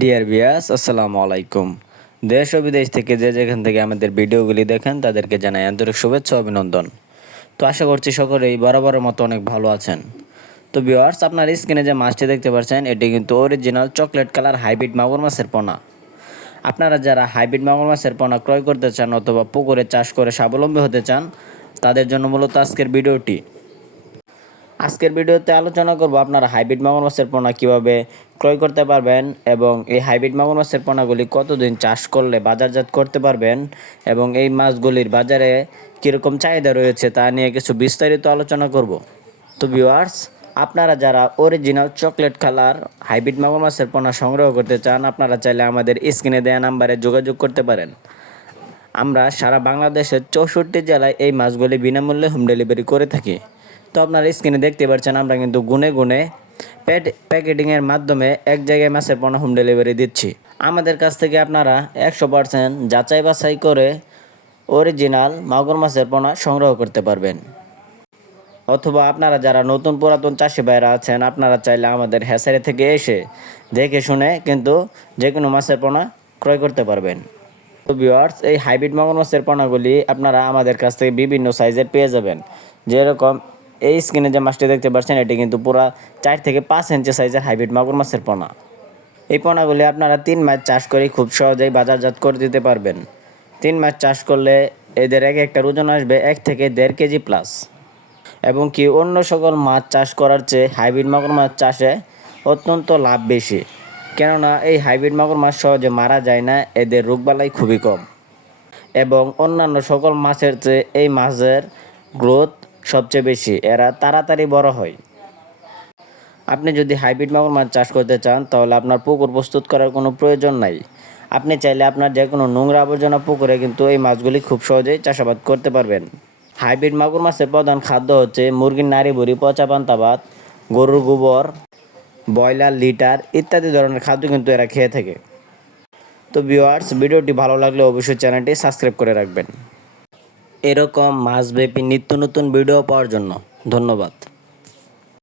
Dear viewers, আসসালামু আলাইকুম। দেশ ও বিদেশ থেকে যে যেখান থেকে আমাদের ভিডিওগুলি দেখেন তাদেরকে জানাই আন্তরিক শুভেচ্ছা ও অভিনন্দন। তো আশা করছি সকলেই বরাবরের মতো অনেক ভালো আছেন। তো ভিউয়ার্স, আপনার স্ক্রিনে যে মাছটি দেখতে পাচ্ছেন এটি কিন্তু অরিজিনাল চকলেট কালার হাইব্রিড মাগুর মাছের পোনা। আপনারা যারা হাইব্রিড মাগুর মাছের পোনা ক্রয় করতে চান অথবা পুকুরে চাষ করে স্বাবলম্বী হতে চান তাদের জন্য মূলত আজকের ভিডিওটি। আজকের ভিডিওতে আলোচনা করব আপনারা হাইব্রিড মাগুর মাছের পোনা কীভাবে ক্রয় করতে পারবেন এবং এই হাইব্রিড মাগুর মাছের পোনাগুলি কতদিন চাষ করলে বাজারজাত করতে পারবেন এবং এই মাছগুলির বাজারে কীরকম চাহিদা রয়েছে তা নিয়ে কিছু বিস্তারিত আলোচনা করব। তো ভিউয়ার্স, আপনারা যারা অরিজিনাল চকলেট কালার হাইব্রিড মাগুর মাছের পোনা সংগ্রহ করতে চান আপনারা চাইলে আমাদের স্ক্রিনে দেওয়া নাম্বারে যোগাযোগ করতে পারেন। আমরা সারা বাংলাদেশের 64 জেলায় এই মাছগুলি বিনামূল্যে হোম ডেলিভারি করে থাকি। তো আপনারা স্ক্রিনে দেখতে পাচ্ছেন আমরা কিন্তু গুনে গুনে প্যাকেটিংয়ের মাধ্যমে এক জায়গায় মাছের পোনা হোম ডেলিভারি দিচ্ছি। আমাদের কাছ থেকে আপনারা 100% যাচাই বাছাই করে অরিজিনাল মাগুর মাছের পোনা সংগ্রহ করতে পারবেন। অথবা আপনারা যারা নতুন পুরাতন চাষি ভাইরা আছেন আপনারা চাইলে আমাদের হ্যাচারি থেকে এসে দেখে শুনে কিন্তু যে কোনো মাছের পোনা ক্রয় করতে পারবেন। তো ভিউয়ার্স, এই হাইব্রিড মাগুর মাছের পোনাগুলি আপনারা আমাদের কাছ থেকে বিভিন্ন সাইজের পেয়ে যাবেন। যেরকম এই স্ক্রিনে যে মাছটি দেখতে পাচ্ছেন এটি কিন্তু পুরা 4 থেকে 5 ইঞ্চি সাইজের হাইব্রিড মাগুর মাছের পোনা। এই পোনাগুলি আপনারা 3 মাস চাষ করে খুব সহজেই বাজারজাত করে দিতে পারবেন। 3 মাস চাষ করলে এদের এক একটা ওজন আসবে 1 থেকে 1.5 কেজি প্লাস। এবং কি অন্য সকল মাছ চাষ করার চেয়ে হাইব্রিড মাগুর মাছ চাষে অত্যন্ত লাভ বেশি, কেননা এই হাইব্রিড মাগুর মাছ সহজে মারা যায় না, এদের রোগবালাই খুবই কম এবং অন্যান্য সকল মাছের চেয়ে এই মাছের গ্রোথ সবচেয়ে বেশি, এরা তাড়াতাড়ি বড় হয়। আপনি যদি হাইব্রিড মাগুর মাছ চাষ করতে চান তাহলে আপনার পুকুর প্রস্তুত করার কোনো প্রয়োজন নাই। আপনি চাইলে আপনার যে কোনো নোংরা আবর্জনা পুকুরে কিন্তু এই মাছগুলি খুব সহজেই চাষাবাদ করতে পারবেন। হাইব্রিড মাগুর মাছের প্রধান খাদ্য হচ্ছে মুরগির নাড়ি ভুড়ি, পচা পান্তা ভাত, গরুর গোবর, ব্রয়লার লিটার ইত্যাদি ধরনের খাদ্য কিন্তু এরা খেয়ে থাকে। তো ভিউয়ার্স, ভিডিওটি ভালো লাগলে অবশ্যই চ্যানেলটি সাবস্ক্রাইব করে রাখবেন। এরকম মাছব্যাপী নিত্য নতুন ভিডিও পাওয়ার জন্য ধন্যবাদ।